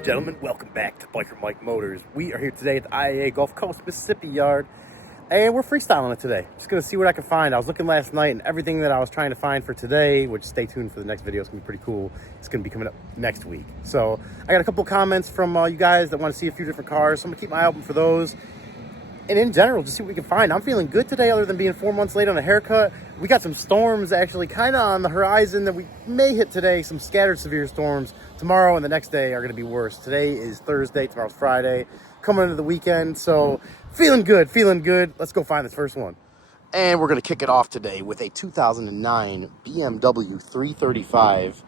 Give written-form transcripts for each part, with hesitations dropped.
and gentlemen, welcome back to Biker Mike Motors. We are here today at the IAA Gulf Coast, Mississippi yard, and we're freestyling it today. Just going to see what I can find. I was looking last night, and everything that I was trying to find for today, which stay tuned for the next video, it's going to be pretty cool. It's going to be coming up next week. So I got a couple of comments from you guys that want to see a few different cars, so I'm going to keep my eye open for those. And in general, just see what we can find. I'm feeling good today, other than being 4 months late on a haircut. We got some storms actually kind of on the horizon that we may hit today. Some scattered severe storms. Tomorrow and the next day are going to be worse. Today is Thursday, tomorrow's Friday. Coming into the weekend, so feeling good, feeling good. Let's go find this first one. And we're going to kick it off today with a 2009 BMW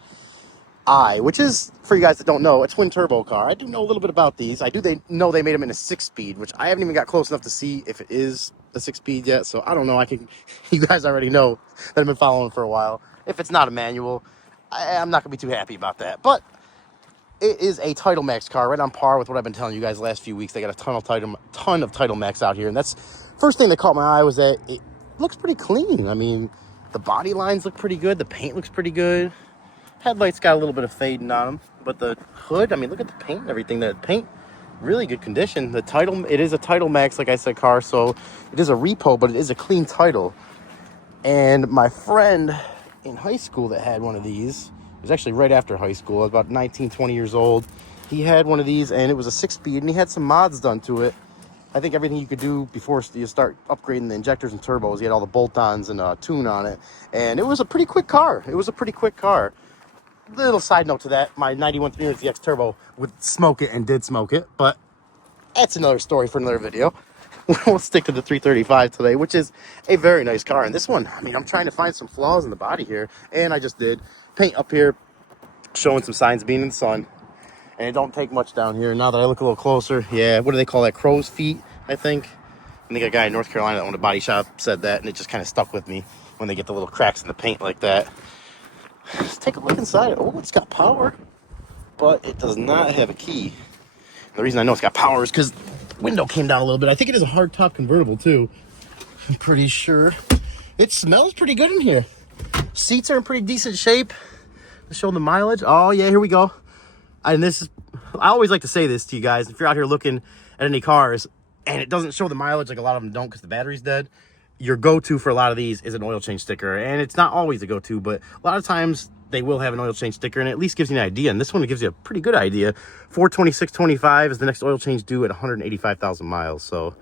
335i, which is, for you guys that don't know, a twin turbo car. I do know a little bit about these. They know they made them in a 6-speed, which I haven't even got close enough to see if it is a 6-speed yet. So I don't know. You guys already know that I've been following for a while. If it's not a manual, I'm not going to be too happy about that. But it is a Title Max car, right on par with what I've been telling you guys the last few weeks. They got a ton of Title Max out here. And that's first thing that caught my eye was that it looks pretty clean. I mean, the body lines look pretty good. The paint looks pretty good. Headlights got a little bit of fading on them, but the hood, I mean, look at the paint and everything. The paint, really good condition. It is a Title Max, like I said, car, so it is a repo, but it is a clean title. And my friend in high school that had one of these, it was actually right after high school, I was about 19, 20 years old. He had one of these, and it was a 6-speed, and he had some mods done to it. I think everything you could do before you start upgrading the injectors and turbos. He had all the bolt-ons and tune on it, and it was a pretty quick car. Little side note to that, my 91 300ZX Turbo would smoke it and did smoke it, but that's another story for another video. We'll stick to the 335 today, which is a very nice car. And this one, I mean, I'm trying to find some flaws in the body here, and I just did. Paint up here, showing some signs of being in the sun, and it don't take much down here. Now that I look a little closer, yeah, what do they call that? Crow's feet, I think. I think a guy in North Carolina that owned a body shop said that, and it just kind of stuck with me when they get the little cracks in the paint like that. Let's take a look inside. Oh, it's got power, but it does not have a key. The reason I know it's got power is because the window came down a little bit. I think it is a hardtop convertible too. I'm pretty sure. It smells pretty good in here. Seats are in pretty decent shape. Let's show the mileage. Oh yeah, here we go. I always like to say this to you guys. If you're out here looking at any cars and it doesn't show the mileage, like a lot of them don't because the battery's dead, your go-to for a lot of these is an oil change sticker. And it's not always a go-to, but a lot of times they will have an oil change sticker, and it at least gives you an idea. And this one gives you a pretty good idea. 426.25 is the next oil change due at 185,000 miles. So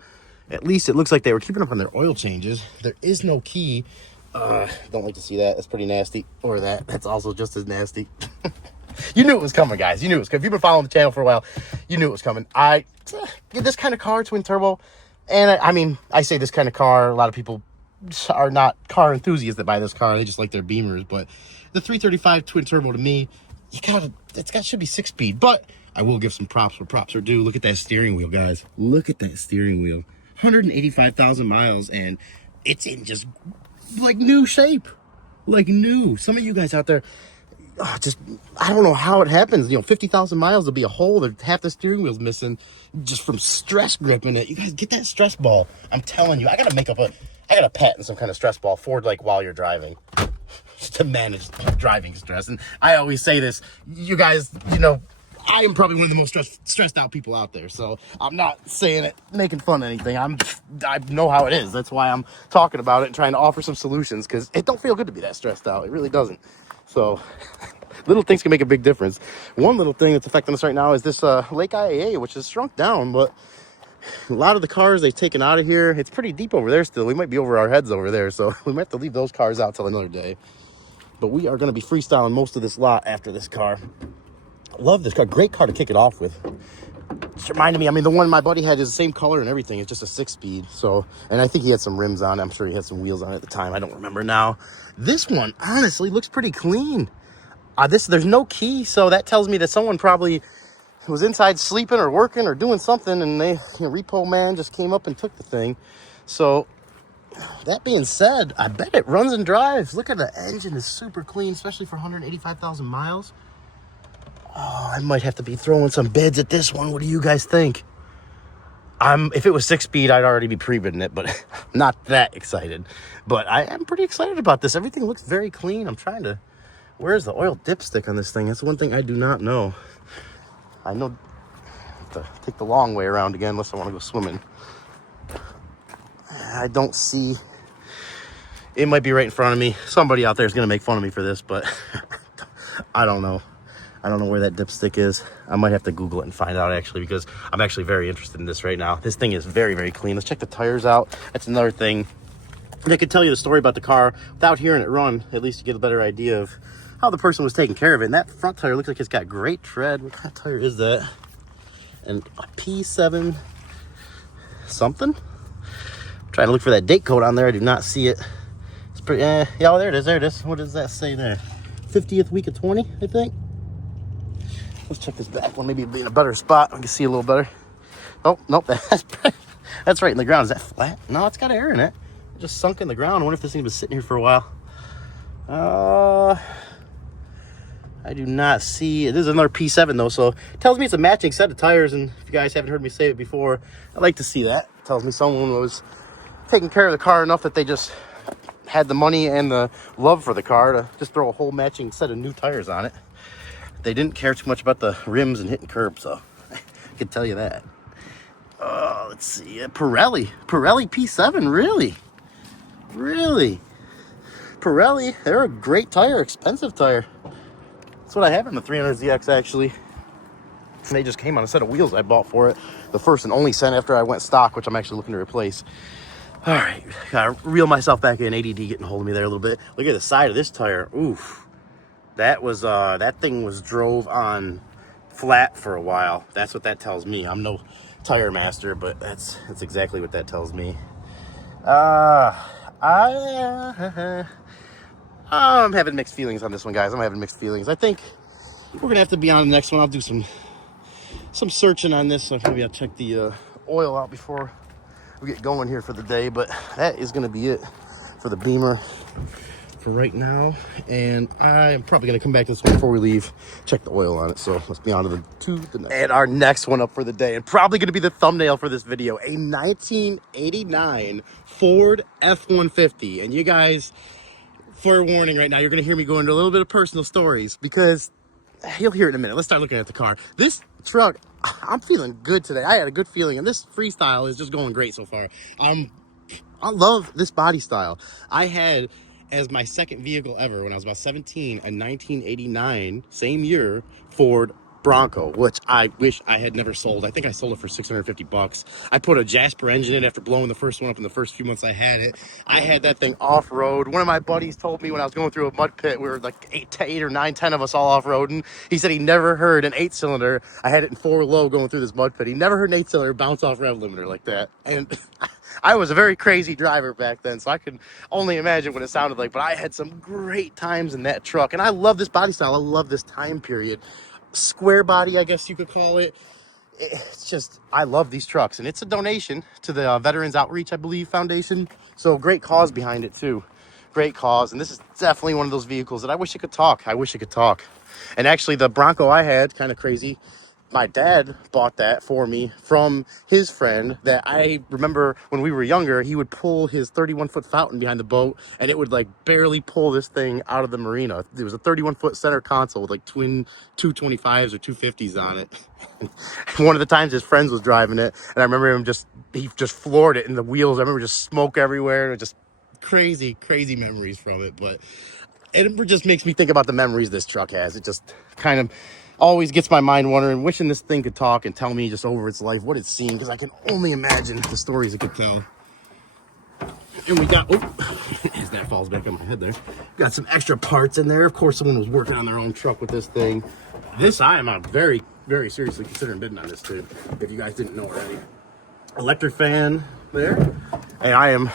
at least it looks like they were keeping up on their oil changes. There is no key. Don't like to see that. That's pretty nasty. Or that's also just as nasty. You knew it was coming, guys. You knew it was coming. If you've been following the channel for a while, you knew it was coming. Get this kind of car, twin turbo. And I mean, I say this kind of car, a lot of people are not car enthusiasts that buy this car. They just like their Beamers. But the 335 twin turbo, to me, should be 6-speed. But I will give some props where props are due. Look at that steering wheel, guys. Look at that steering wheel. 185,000 miles, and it's in just like new shape. Like new. Some of you guys out there, I don't know how it happens. 50,000 miles, there'll be a hole that half the steering wheel's missing just from stress gripping it. You guys get that stress ball. I'm telling you, I gotta patent some kind of stress ball for while you're driving to manage driving stress. And I always say this, you guys, I am probably one of the most stressed out people out there. So I'm not saying it, making fun of anything. I know how it is. That's why I'm talking about it and trying to offer some solutions, because it don't feel good to be that stressed out. It really doesn't. So little things can make a big difference. One little thing that's affecting us right now is this Lake IAA, which has shrunk down, but a lot of the cars they've taken out of here, it's pretty deep over there still. We might be over our heads over there, so we might have to leave those cars out till another day. But we are going to be freestyling most of this lot after this car. Love this car. Great car to kick it off with. Just reminded me, I mean, the one my buddy had is the same color and everything. It's just a 6-speed. So, and I think he had some rims on it. I'm sure he had some wheels on it at the time. I don't remember now. This one, honestly, looks pretty clean. There's no key, so that tells me that someone probably was inside sleeping or working or doing something, and repo man just came up and took the thing. So, that being said, I bet it runs and drives. Look at the engine, is super clean, especially for 185,000 miles. Oh, I might have to be throwing some bids at this one. What do you guys think? If it was 6-speed, I'd already be pre-bidding it, but I'm not that excited. But I am pretty excited about this. Everything looks very clean. Where's the oil dipstick on this thing? That's one thing I do not know. I know to take the long way around again unless I want to go swimming. I don't see. It might be right in front of me. Somebody out there is going to make fun of me for this, but I don't know. I don't know where that dipstick is. I might have to Google it and find out, actually, because I'm actually very interested in this right now. This thing is very, very clean. Let's check the tires out. That's another thing. I could tell you the story about the car without hearing it run. At least you get a better idea of how the person was taking care of it. And that front tire looks like it's got great tread. What kind of tire is that? And a P7 something? I'm trying to look for that date code on there. I do not see it. It's pretty, yeah, oh, there it is. There it is. What does that say there? 50th week of 20, I think. Let's check this back one. Maybe it'll be in a better spot. I can see a little better. Oh, nope. That's right in the ground. Is that flat? No, it's got air in it. It just sunk in the ground. I wonder if this thing was sitting here for a while. I do not see. It is another P7 though, so it tells me it's a matching set of tires. And if you guys haven't heard me say it before, I like to see that. It tells me someone was taking care of the car enough that they just had the money and the love for the car to just throw a whole matching set of new tires on it. They didn't care too much about the rims and hitting curbs, so I can tell you that. Let's see. Pirelli P7, really? Pirelli, they're a great tire, expensive tire. That's what I have in the 300ZX, actually. And they just came on a set of wheels I bought for it. The first and only set after I went stock, which I'm actually looking to replace. All right, gotta reel myself back in. ADD getting a hold of me there a little bit. Look at the side of this tire. Oof. That was that thing was drove on flat for a while. That's what that tells me. I'm no tire master, but that's exactly what that tells me. I'm having mixed feelings on this one, guys. I'm having mixed feelings. I think we're gonna have to be on the next one. I'll do some searching on this. So maybe I'll check the oil out before we get going here for the day. But that is gonna be it for the Beamer for right now, and I'm probably going to come back to this one before we leave, check the oil on it. So let's be on to the next. And our next one up for the day, and probably going to be the thumbnail for this video, a 1989 Ford F-150. And you guys, forewarning right now, you're going to hear me go into a little bit of personal stories, because you'll hear it in a minute. Let's start looking at the car. This truck, I'm feeling good today. I had a good feeling, and this freestyle is just going great so far. I love this body style. I had, as my second vehicle ever, when I was about 17, a 1989, same year, Ford Bronco, which I wish I had never sold. I think I sold it for $650. I put a Jasper engine in after blowing the first one up in the first few months I had it. I had that thing off-road. One of my buddies told me when I was going through a mud pit, we were like 8 or 9, 10 of us all off-roading. He said he never heard an 8-cylinder. I had it in 4 low going through this mud pit. He never heard an 8-cylinder bounce off rev limiter like that. And I was a very crazy driver back then, so I can only imagine what it sounded like. But I had some great times in that truck, and I love this body style. I love this time period. Square body, I guess you could call it. It's just, I love these trucks, and it's a donation to the Veterans Outreach, I believe, Foundation. So great cause behind it too. Great cause. And this is definitely one of those vehicles that I wish it could talk. I wish it could talk. And actually, the Bronco I had, kind of crazy, my dad bought that for me from his friend that I remember when we were younger. He would pull his 31-foot fountain behind the boat, and it would like barely pull this thing out of the marina. It was a 31-foot center console with like twin 225s or 250s on it. One of the times his friends was driving it, and I remember he just floored it in the wheels. I remember just smoke everywhere. Just crazy memories from it. But it just makes me think about the memories this truck has. It just kind of always gets my mind wondering, wishing this thing could talk and tell me just over its life what it's seen, because I can only imagine the stories it could tell. And we got, as that falls back on my head there, got some extra parts in there. Of course, someone was working on their own truck with this thing. This, I am very, very seriously considering bidding on this too, if you guys didn't know already. Electric fan there. And I am,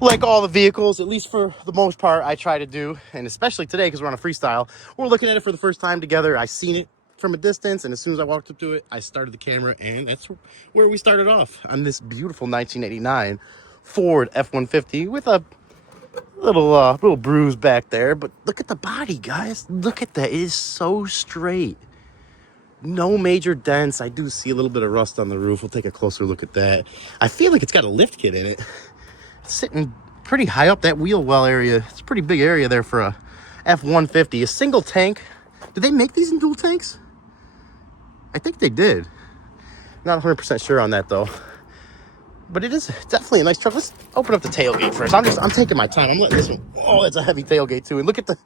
like all the vehicles, at least for the most part, I try to do, and especially today because we're on a freestyle, we're looking at it for the first time together. I seen it from a distance, and as soon as I walked up to it, I started the camera, and that's where we started off on this beautiful 1989 Ford F-150 with a little bruise back there. But look at the body, guys. Look at that. It is so straight. No major dents. I do see a little bit of rust on the roof. We'll take a closer look at that. I feel like it's got a lift kit in it. Sitting pretty high up that wheel well area. It's a pretty big area there for a F-150. A single tank. Do they make these in dual tanks? I think they did. Not 100% sure on that though. But it is definitely a nice truck. Let's open up the tailgate first. I'm taking my time. I'm letting this one. Oh, it's a heavy tailgate too. And look at the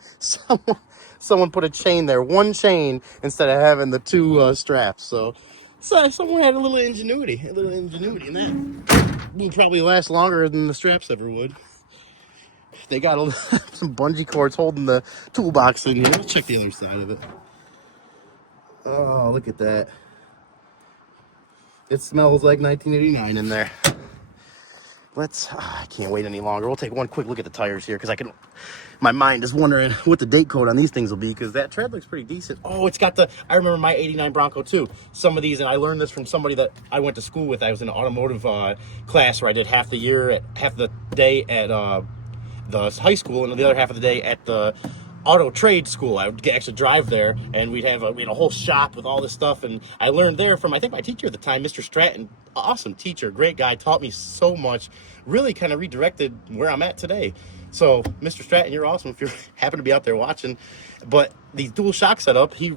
someone put a chain there, one chain instead of having the two straps. So someone had a little ingenuity in that. Would probably last longer than the straps ever would. They got some bungee cords holding the toolbox in here. Let's check the other side of it. Oh, look at that. It smells like 1989 in there. I can't wait any longer. We'll take one quick look at the tires here because my mind is wondering what the date code on these things will be because that tread looks pretty decent. Oh, it's got I remember my 89 Bronco too. Some of these, and I learned this from somebody that I went to school with. I was in an automotive class where I did half the day at the high school and the other half of the day at the auto trade school. I would actually drive there, and we had a whole shop with all this stuff, and I learned there from, I think, my teacher at the time, Mr. Stratton. Awesome teacher, great guy, taught me so much, really kind of redirected where I'm at today. So Mr. Stratton, you're awesome if you happen to be out there watching. But the dual shock setup, he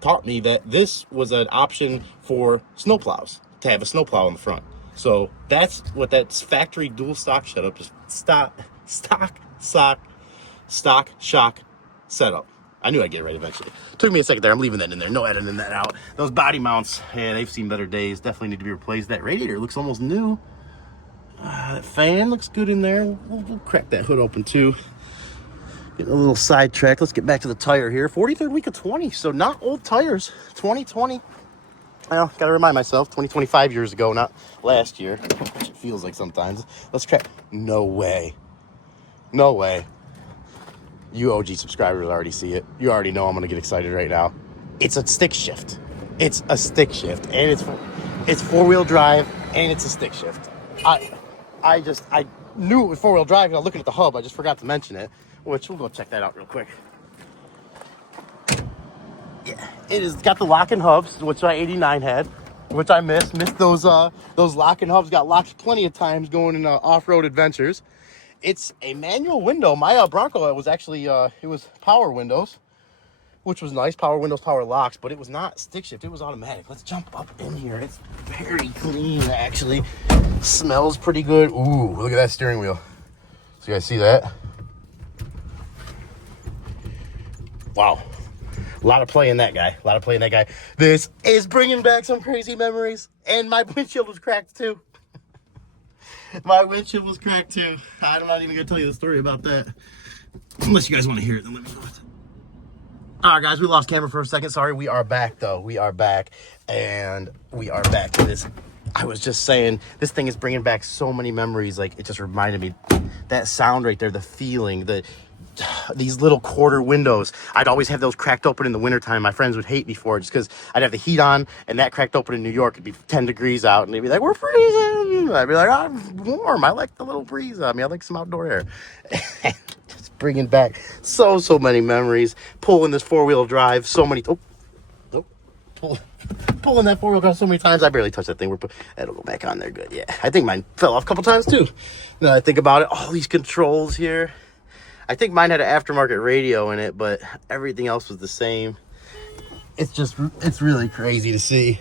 taught me that this was an option for snowplows, to have a snowplow in the front. So that's what that factory dual stock setup is. Stock shock setup. I knew I'd get it right eventually. Took me a second there. I'm leaving that in there. No editing that out. Those body mounts, yeah, they've seen better days. Definitely need to be replaced. That radiator looks almost new. That fan looks good in there. We'll crack that hood open too. Getting a little sidetracked. Let's get back to the tire here. 43rd week of 20, so not old tires. 2020. Well, gotta remind myself, 25 years ago, not last year, which it feels like sometimes. Let's crack. No way. No way. You OG subscribers already see it. You already know I'm gonna get excited right now. It's a stick shift. It's a stick shift, and it's four-wheel drive, and it's a stick shift. I knew it was four-wheel drive, and I was looking at the hub. I just forgot to mention it, which we'll go check that out real quick. Yeah, it has got the locking hubs, which my 89 had, which I missed those locking hubs. Got locked plenty of times going in off-road adventures. It's a manual window. My Bronco, it was actually it was power windows, which was nice. Power windows, power locks, but it was not stick shift. It was automatic. Let's jump up in here. It's very clean, actually. Smells pretty good. Ooh, look at that steering wheel. So you guys see that? Wow. A lot of play in that guy. This is bringing back some crazy memories. And my windshield was cracked too. My windshield was cracked too. I'm not even going to tell you the story about that. Unless you guys want to hear it, then let me know it. All right, guys, we lost camera for a second. Sorry, we are back, though. We are back, and we are back to this. I was just saying, this thing is bringing back so many memories. Like, it just reminded me, that sound right there, the feeling, these little quarter windows. I'd always have those cracked open in the wintertime. My friends would hate me for it just because I'd have the heat on, and that cracked open in New York. It'd be 10 degrees out, and they'd be like, we're freezing. I'd be like, I'm warm. I like the little breeze on me. I like some outdoor air. Just bringing back so many memories. Pulling this four-wheel drive so many... Pulling that four-wheel drive so many times. I barely touched that thing. That'll go back on there good. Yeah, I think mine fell off a couple times, too. Now I think about it. All these controls here. I think mine had an aftermarket radio in it, but everything else was the same. It's really crazy to see.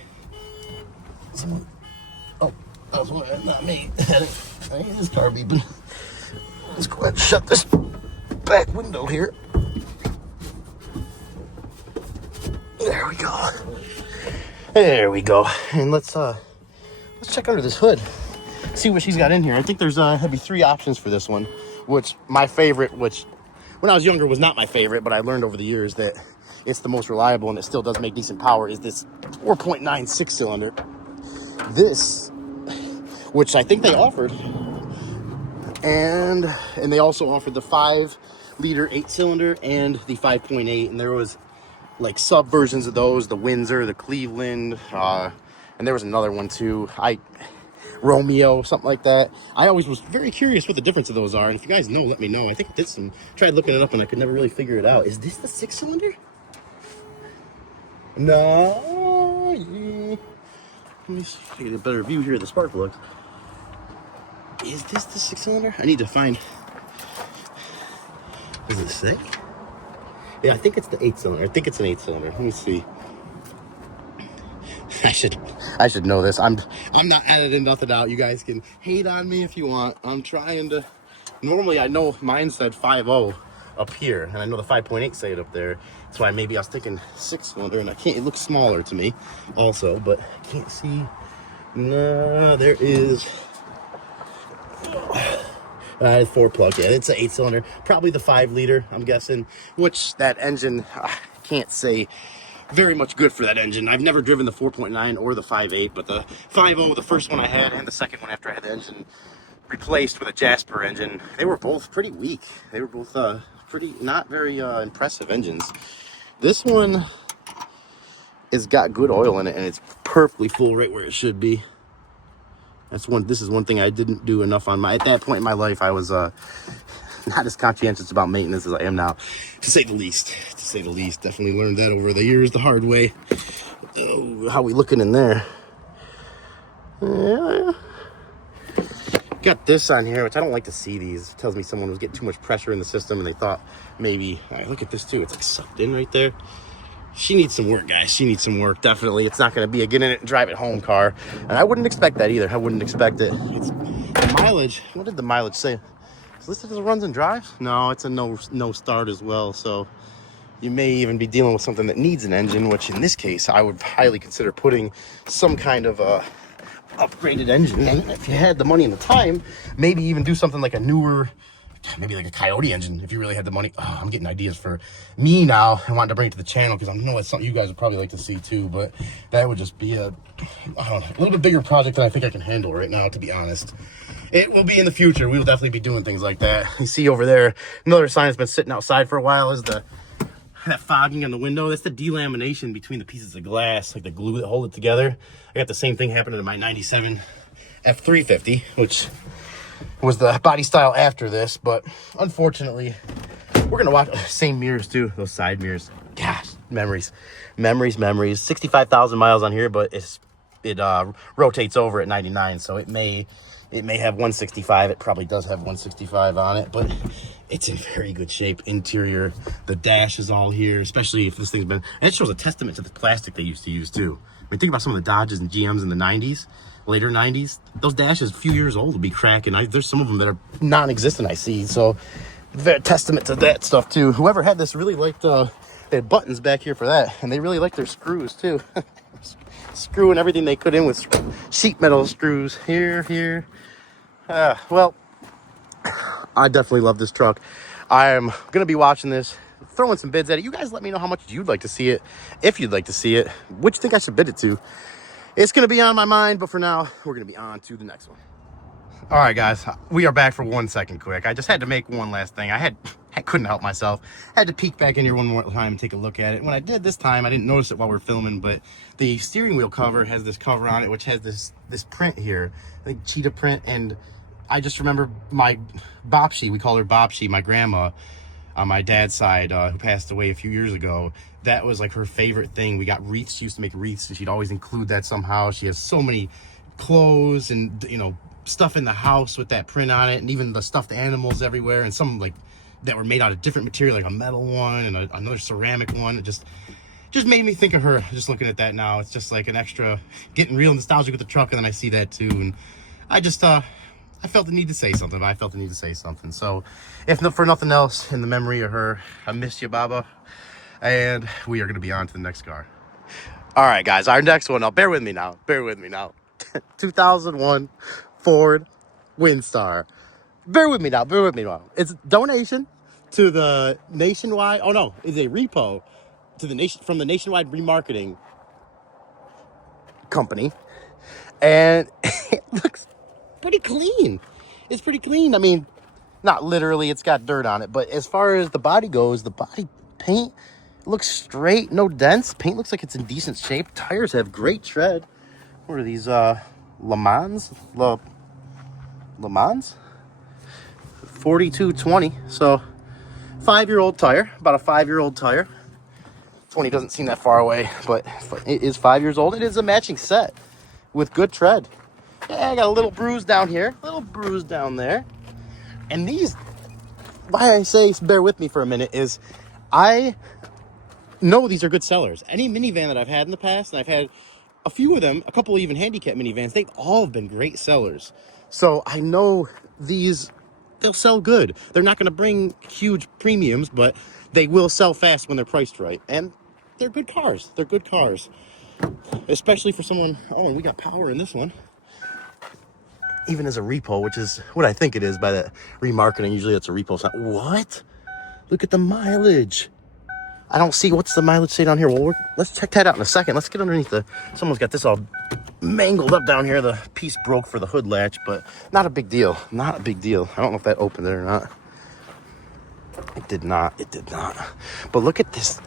Oh, that was one, not me. I need this car beeping. Let's go ahead and shut this back window here. There we go. And let's check under this hood. See what she's got in here. I think there's maybe 3 options for this one. Which my favorite, which when I was younger was not my favorite, but I learned over the years that it's the most reliable and it still does make decent power, is this 4.9 6-cylinder. This, which I think they offered, and they also offered the 5-liter 8-cylinder and the 5.8, and there was like sub versions of those, the Windsor, the Cleveland, and there was another one too. Romeo, something like that. I always was very curious what the difference of those are, and if you guys know, let me know. I think tried looking it up and I could never really figure it out. Is this the 6-cylinder? No. Yeah. Let me see if I get a better view here of the spark plugs. Is this the 6-cylinder? I need to find. Does it say? Yeah, I think it's the 8-cylinder. I think it's an 8-cylinder. Let me see. I should know this. I'm not editing nothing out. You guys can hate on me if you want. I'm trying to. Normally, I know mine said 5.0 up here, and I know the 5.8 say it up there. That's why maybe I was thinking 6-cylinder, and I can't. It looks smaller to me, also, but I can't see. No, there is. It's 4-plug. Yeah, it's an 8-cylinder, probably the 5-liter. I'm guessing. Which that engine, I can't say very much good for that engine. I've never driven the 4.9 or the 5.8, but the 5.0, the first one I had, and the second one after I had the engine replaced with a Jasper engine, they were both pretty weak. They were both pretty not very impressive engines. This one has got good oil in it, and it's perfectly full right where it should be. This is one thing I didn't do enough on at that point in my life. I was not as conscientious about maintenance as I am now, to say the least. To say the least, definitely learned that over the years the hard way. Oh, how we looking in there? Yeah. Got this on here, which I don't like to see these. It tells me someone was getting too much pressure in the system, and they thought maybe. All right, look at this too. It's like sucked in right there. She needs some work, guys. She needs some work, definitely. It's not going to be a get in it and drive it home car, and I wouldn't expect that either. I wouldn't expect it. It's the mileage. What did the mileage say? It's listed as runs and drives. No, it's a no start as well. So you may even be dealing with something that needs an engine, which in this case I would highly consider putting some kind of upgraded engine. And if you had the money and the time, maybe even do something like a newer, maybe like a Coyote engine if you really had the money. Oh, I'm getting ideas for me now. I wanted to bring it to the channel because I know it's something you guys would probably like to see too, but that would just be a little bit bigger project than I think I can handle right now, to be honest. It will be in the future. We will definitely be doing things like that. You see over there, another sign that's been sitting outside for a while is that fogging on the window. That's the delamination between the pieces of glass, like the glue that hold it together. I got the same thing happening to my 97 F-350, which was the body style after this, but unfortunately, we're gonna watch same mirrors too, those side mirrors. Gosh, memories. 65,000 miles on here, but it rotates over at 99, so it may have 165. It probably does have 165 on it, but it's in very good shape. Interior, the dash is all here, especially if this thing's been, and it shows a testament to the plastic they used to use too. I mean, think about some of the Dodges and GMs in the 90s, later 90s. Those dashes, a few years old, will be cracking. There's some of them that are non-existent, I see. So, very testament to that stuff too. Whoever had this really liked, they had buttons back here for that, and they really liked their screws too. Screwing everything they could in with sheet metal screws here. Well, I definitely love this truck. I am going to be watching this, throwing some bids at it. You guys let me know how much you'd like to see it, if you'd like to see it. What you think I should bid it to? It's going to be on my mind, but for now, we're going to be on to the next one. All right, guys, we are back for 1 second quick. I just had to make one last thing. I couldn't help myself. I had to peek back in here one more time and take a look at it. When I did this time, I didn't notice it while we were filming, but the steering wheel cover has this cover on it, which has this print here, I think cheetah print, and I just remember my Bopsy, we call her Bopsy, my grandma on my dad's side, who passed away a few years ago. That was like her favorite thing. We got wreaths. She used to make wreaths, and she'd always include that somehow. She has so many clothes and, stuff in the house with that print on it, and even the stuffed animals everywhere, and some like that were made out of different material, like a metal one and another ceramic one. It just made me think of her. Just looking at that now, it's just like an extra, getting real nostalgic with the truck, and then I see that too, and I just I felt the need to say something. So, if for nothing else, in the memory of her, I miss you, Baba. And we are going to be on to the next car. All right, guys, our next one. Now, bear with me now. 2001 Ford Windstar. Bear with me now. It's donation to the Nationwide. Oh no, it's a repo to the nation from the Nationwide Remarketing Company, and it looks pretty clean. It's pretty clean. I mean, not literally, it's got dirt on it, but as far as the body goes, the body paint looks straight, no dents. Paint looks like it's in decent shape. Tires have great tread. What are these, Le Mans 4220. So 5-year-old tire, about a 5-year-old tire. 20 doesn't seem that far away, but it is 5 years old. It is a matching set with good tread. Yeah, I got a little bruise down here, a little bruise down there. And these, why I say bear with me for a minute, is I know these are good sellers. Any minivan that I've had in the past, and I've had a few of them, a couple even handicap minivans, they've all been great sellers. So I know they'll sell good. They're not going to bring huge premiums, but they will sell fast when they're priced right. And they're good cars. They're good cars. Especially for someone, oh, and we got power in this one. Even as a repo, which is what I think it is by that remarketing. Usually it's a repo sign. What? Look at the mileage. I don't see, what's the mileage say down here? Well, let's check that out in a second. Let's get underneath someone's got this all mangled up down here. The piece broke for the hood latch, but not a big deal. Not a big deal. I don't know if that opened it or not. It did not. It did not. But look at this.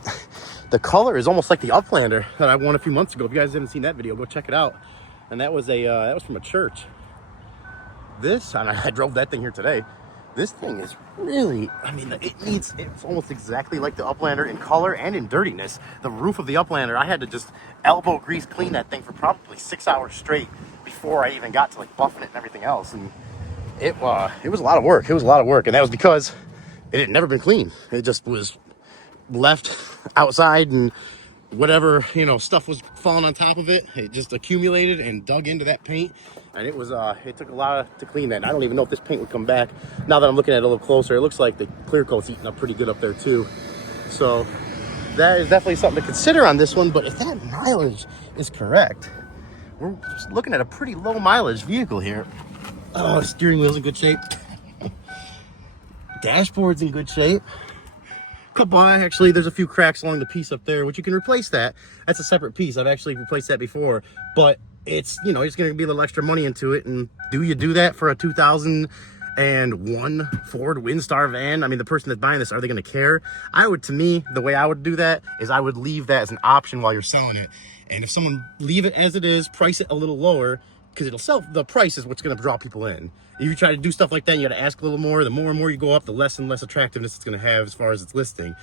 The color is almost like the Uplander that I won a few months ago. If you guys haven't seen that video, go check it out. And that was from a church. This, and I drove that thing here today. This thing is really, I mean, it's almost exactly like the Uplander in color and in dirtiness. The roof of the Uplander, I had to just elbow grease clean that thing for probably 6 hours straight before I even got to like buffing it and everything else. And it was a lot of work. It was a lot of work, and that was because it had never been cleaned. It just was left outside, and whatever, you know, stuff was falling on top of it. It just accumulated and dug into that paint. And it was, it took a lot to clean that. And I don't even know if this paint would come back. Now that I'm looking at it a little closer, it looks like the clear coat's eating up pretty good up there too. So that is definitely something to consider on this one. But if that mileage is correct, we're looking at a pretty low mileage vehicle here. Oh, the steering wheel's in good shape. Dashboard's in good shape. Actually, there's a few cracks along the piece up there, which you can replace that. That's a separate piece. I've actually replaced that before, but it's, you know, it's going to be a little extra money into it. And do you do that for a 2001 Ford Windstar van? I mean, the person that's buying this, are they going to care? To me, the way I would do that is I would leave that as an option while you're selling it. And if someone leave it as it is, price it a little lower, because it'll sell, the price is what's going to draw people in. If you try to do stuff like that, you got to ask a little more. The more and more you go up, the less and less attractiveness it's going to have as far as its listing.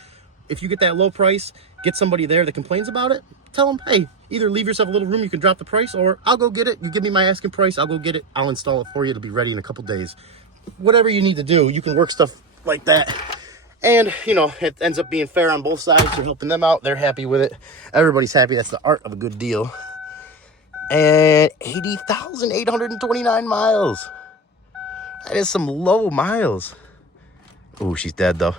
If you get that low price, get somebody there that complains about it, tell them, hey, either leave yourself a little room, you can drop the price, or I'll go get it. You give me my asking price, I'll go get it. I'll install it for you. It'll be ready in a couple days. Whatever you need to do, you can work stuff like that. And, you know, it ends up being fair on both sides. You're helping them out. They're happy with it. Everybody's happy. That's the art of a good deal. And 80,829 miles. That is some low miles. Oh, she's dead though.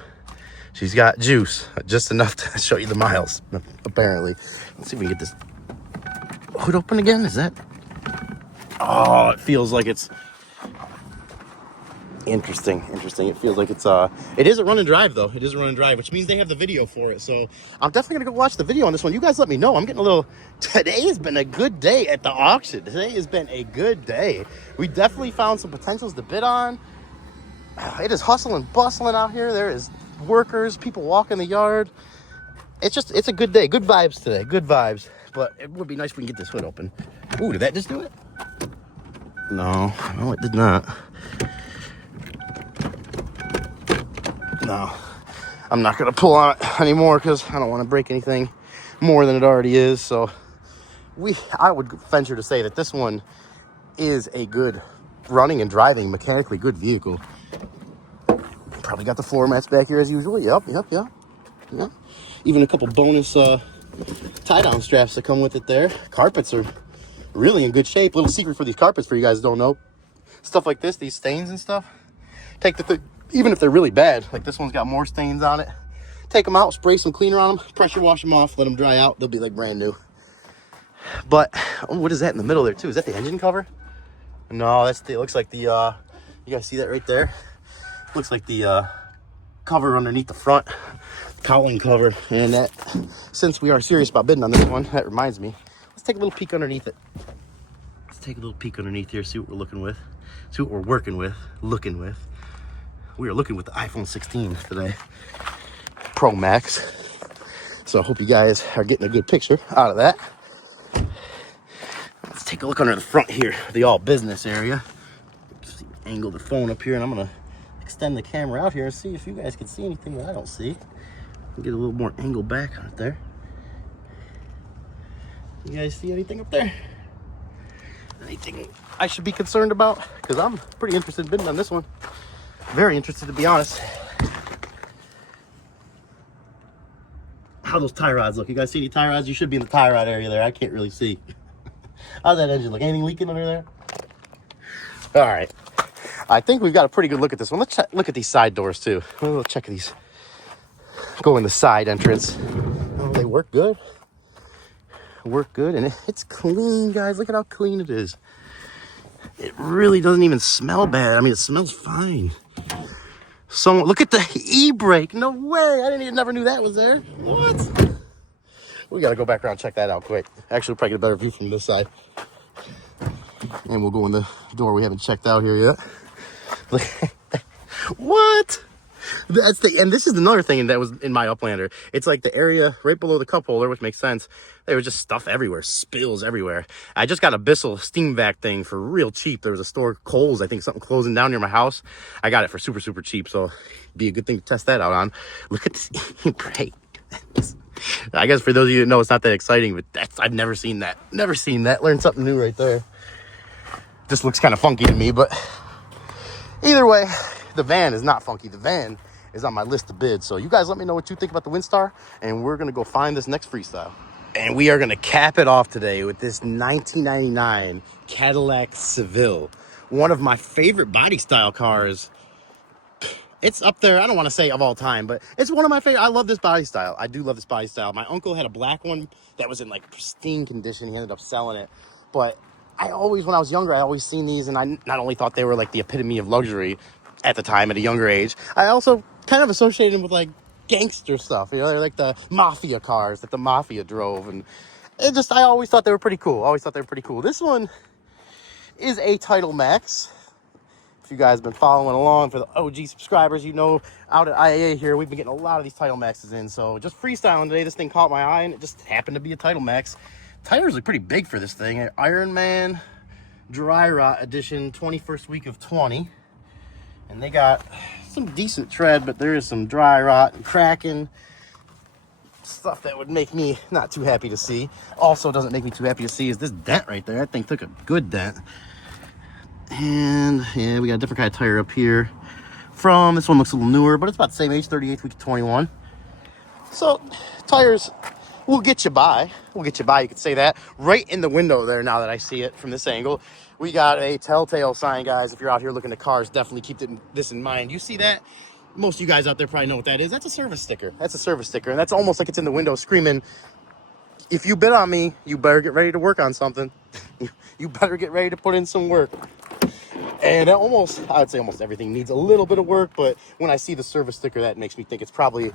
She's got juice, just enough to show you the miles, apparently. Let's see if we can get this hood open again. Is that? Oh, it feels like it's interesting. It feels like it's it is a run and drive though. It is a run and drive, which means they have the video for it. So I'm definitely gonna go watch the video on this one. You guys let me know. I'm getting a little, today has been a good day at the auction. Today has been a good day. We definitely found some potentials to bid on. It is hustling and bustling out here. There is workers, people walking the yard. It's a good day. Good vibes today. Good vibes. But it would be nice if we can get this hood open. Ooh, did that just do it? No, it did not. No, I'm not gonna pull on it anymore because I don't want to break anything more than it already is. So I would venture to say that this one is a good running and driving, mechanically good vehicle. Probably got the floor mats back here as usual. Yep. Even a couple bonus tie-down straps that come with it there. Carpets are really in good shape. Little secret for these carpets for you guys who don't know. Stuff like this, these stains and stuff. Take the thing, even if they're really bad, like this one's got more stains on it. Take them out, spray some cleaner on them, pressure wash them off, let them dry out. They'll be like brand new. But what is that in the middle there too? Is that the engine cover? No, it looks like the, you guys see that right there? Looks like the cover underneath the front, cowling cover. And that, since we are serious about bidding on this one, that reminds me, let's take a little peek underneath it. Let's take a little peek underneath here, see what we're looking with, see what we're working with, We are looking with the iPhone 16 today, Pro Max. So I hope you guys are getting a good picture out of that. Let's take a look under the front here, the all business area. Just angle the phone up here, and I'm gonna extend the camera out here and see if you guys can see anything that I don't see. Get a little more angle back on it there. You guys see anything up there? Anything I should be concerned about? Because I'm pretty interested in bidding on this one. Very interested, to be honest. How those tie rods look. You guys see any tie rods? You should be in the tie rod area there. I can't really see. How's that engine look? Anything leaking under there? All right. I think we've got a pretty good look at this one. Let's look at these side doors too. Let's check these. Go in the side entrance. Oh, they work good. Work good, and it's clean, guys. Look at how clean it is. It really doesn't even smell bad. I mean, it smells fine. So look at the e-brake. No way. Never knew that was there. What? We got to go back around and check that out quick. Actually, we'll probably get a better view from this side. And we'll go in the door we haven't checked out here yet. What? And this is another thing that was in my Uplander. It's like the area right below the cup holder, which makes sense. There was just stuff everywhere, spills everywhere. I just got a Bissell steam vac thing for real cheap. There was a store, Kohl's, I think, something closing down near my house. I got it for super, super cheap, so it'd be a good thing to test that out on. Look at this e-brake. I guess for those of you that know, it's not that exciting, but I've never seen that. Never seen that. Learned something new right there. This looks kind of funky to me, but either way, the van is not funky. The van is on my list of bids. So you guys let me know what you think about the Windstar, and we're going to go find this next freestyle. And we are going to cap it off today with this 1999 Cadillac Seville. One of my favorite body style cars. It's up there, I don't want to say of all time, but it's one of my favorite. I love this body style. I do love this body style. My uncle had a black one that was in like pristine condition. He ended up selling it. But when I was younger, I always seen these, and I not only thought they were like the epitome of luxury at the time at a younger age, I also kind of associated them with like gangster stuff. You know, they're like the mafia cars that the mafia drove. And I always thought they were pretty cool. This one is a Title Max. If you guys have been following along, for the OG subscribers, you know, out at IAA here, we've been getting a lot of these Title Maxes in. So just freestyling today, this thing caught my eye, and it just happened to be a Title Max. Tires are pretty big for this thing. Iron Man Dry Rot Edition, 21st week of 20. And they got some decent tread, but there is some dry rot and cracking. Stuff that would make me not too happy to see. Also doesn't make me too happy to see is this dent right there. That thing took a good dent. And yeah, we got a different kind of tire up here. This one looks a little newer, but it's about the same age, 38th week of 21. So tires will get you by. You could say that. Right in the window there, now that I see it from this angle, we got a telltale sign, guys. If you're out here looking at cars, definitely keep this in mind. You see that? Most of you guys out there probably know what that is. That's a service sticker. And that's almost like it's in the window screaming, if you bid on me, you better get ready to work on something. You better get ready to put in some work. And I would say almost everything needs a little bit of work, but when I see the service sticker, that makes me think it's probably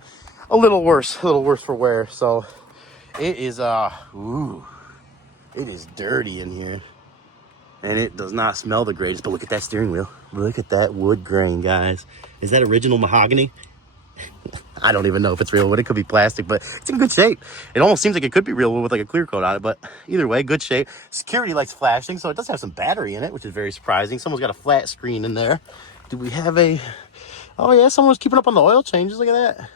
a little worse for wear. So it is, it is dirty in here. And it does not smell the greatest, but look at that steering wheel. Look at that wood grain, guys. Is that original mahogany? I don't even know if it's real wood. It could be plastic, but it's in good shape. It almost seems like it could be real wood with like a clear coat on it, but either way, good shape. Security lights flashing, so it does have some battery in it, which is very surprising. Someone's got a flat screen in there. Do we have oh yeah, someone was keeping up on the oil changes. Look at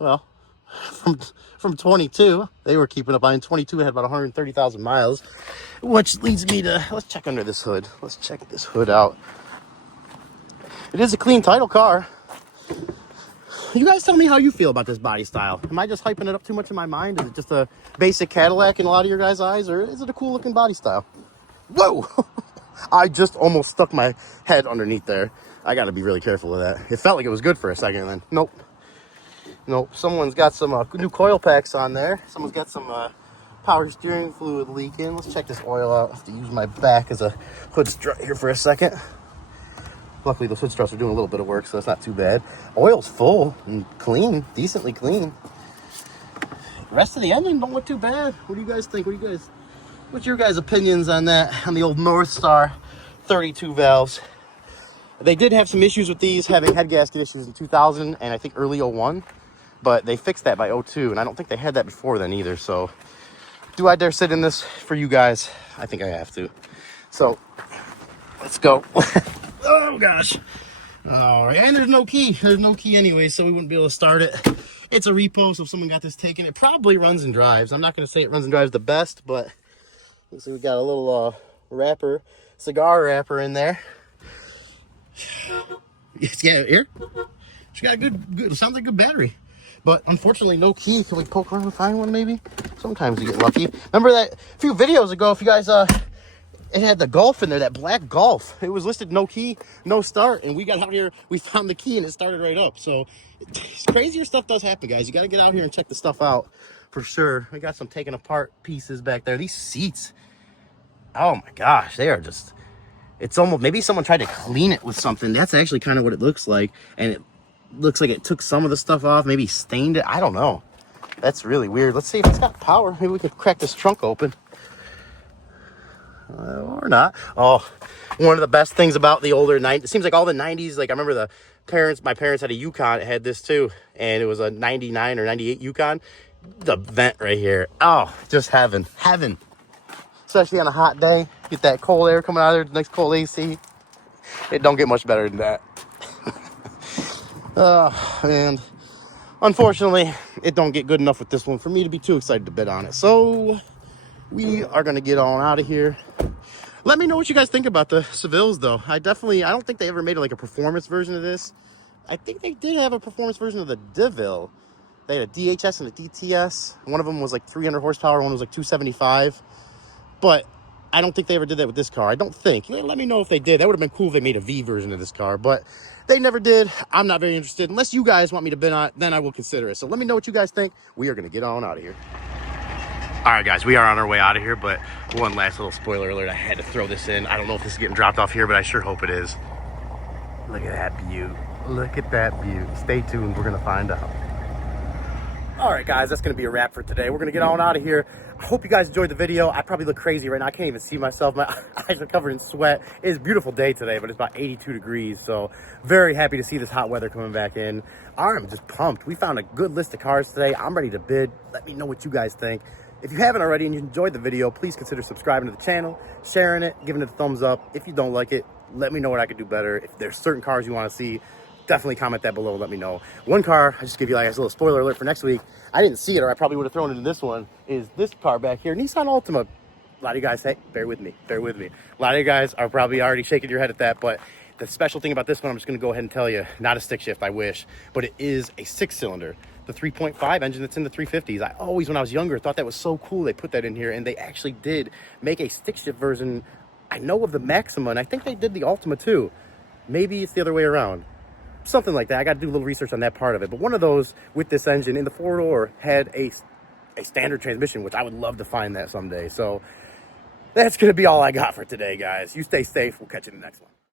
that. From 22, they were keeping up. 22 had about 130,000 miles, which leads me to, let's check under this hood. Let's check this hood out. It is a clean title car. You guys tell me how you feel about this body style. Am I just hyping it up too much in my mind? Is it just a basic Cadillac in a lot of your guys' eyes, or is it a cool looking body style? Whoa! I just almost stuck my head underneath there. I got to be really careful with that. It felt like it was good for a second, and then nope. Someone's got some new coil packs on there. Someone's got some power steering fluid leaking. Let's check this oil out. I have to use my back as a hood strut here for a second. Luckily, those hood struts are doing a little bit of work, so it's not too bad. Oil's full and clean, decently clean. The rest of the engine don't look too bad. What do you guys think? What's your guys' opinions on that? On the old North Star 32 valves. They did have some issues with these, having head gasket issues in 2000 and I think early 01. But they fixed that by 02, and I don't think they had that before then either. So, do I dare sit in this for you guys? I think I have to. So, let's go. Oh, gosh. All right, and there's no key. There's no key anyway, so we wouldn't be able to start it. It's a repo, so if someone got this taken, it probably runs and drives. I'm not going to say it runs and drives the best, but looks like we got a little cigar wrapper in there. Yeah, here. She got a good, sounds like a good battery. But unfortunately, no key. Can we poke around and find one maybe? Sometimes you get lucky. Remember that a few videos ago, if you guys, it had the Golf in there, that black Golf. It was listed no key, no start, and we got out here, we found the key, and it started right up. So, crazier stuff does happen, guys. You got to get out here and check the stuff out for sure. We got some taken apart pieces back there. These seats, oh my gosh, they are just, it's almost, maybe someone tried to clean it with something. That's actually kind of what it looks like, and it looks like it took some of the stuff off, maybe stained it. I don't know. That's really weird. Let's see if it's got power. Maybe we could crack this trunk open. Or not. Oh, one of the best things about the older 90s, it seems like all the 90s, like I remember my parents had a Yukon, it had this too, and it was a 99 or 98 Yukon. The vent right here. Oh, just heaven. Heaven. Especially on a hot day. Get that cold air coming out of there, the next cold AC. It don't get much better than that. And unfortunately, it don't get good enough with this one for me to be too excited to bid on it. So we are going to get on out of here. Let me know what you guys think about the Sevilles, though. I don't think they ever made like a performance version of this. I think they did have a performance version of the DeVille. They had a DHS and a DTS. One of them was like 300 horsepower, one was like 275. But I don't think they ever did that with this car. I don't think. Let me know if they did. That would have been cool if they made a V version of this car. But they never did. I'm not very interested. Unless you guys want me to bid on it, then I will consider it. So let me know what you guys think. We are going to get on out of here. All right, guys, we are on our way out of here, but one last little spoiler alert. I had to throw this in. I don't know if this is getting dropped off here, but I sure hope it is. Look at that beaut. Look at that beaut. Stay tuned. We're going to find out. All right, guys, that's going to be a wrap for today. We're going to get on out of here. I hope you guys enjoyed the video. I probably look crazy right now. I can't even see myself. My eyes are covered in sweat. It is a beautiful day today, but it's about 82 degrees. So very happy to see this hot weather coming back in. I'm just pumped. We found a good list of cars today. I'm ready to bid. Let me know what you guys think. If you haven't already and you enjoyed the video, please consider subscribing to the channel, sharing it, giving it a thumbs up. If you don't like it, let me know what I could do better. If there's certain cars you want to see, definitely comment that below. Let me know. One car, I just give you like a little spoiler alert for next week. I didn't see it, or I probably would have thrown it in this one, is this car back here. Nissan Altima. A lot of you guys say, bear with me, bear with me. A lot of you guys are probably already shaking your head at that, but the special thing about this one, I'm just going to go ahead and tell you, not a stick shift, I wish, but it is a 6-cylinder. The 3.5 engine that's in the 350s. I always, when I was younger, thought that was so cool they put that in here, and they actually did make a stick shift version, I know, of the Maxima, and I think they did the Altima too. Maybe it's the other way around. Something like that. I got to do a little research on that part of it. But one of those with this engine in the 4-door had a standard transmission, which I would love to find that someday. So that's going to be all I got for today, guys. You stay safe. We'll catch you in the next one.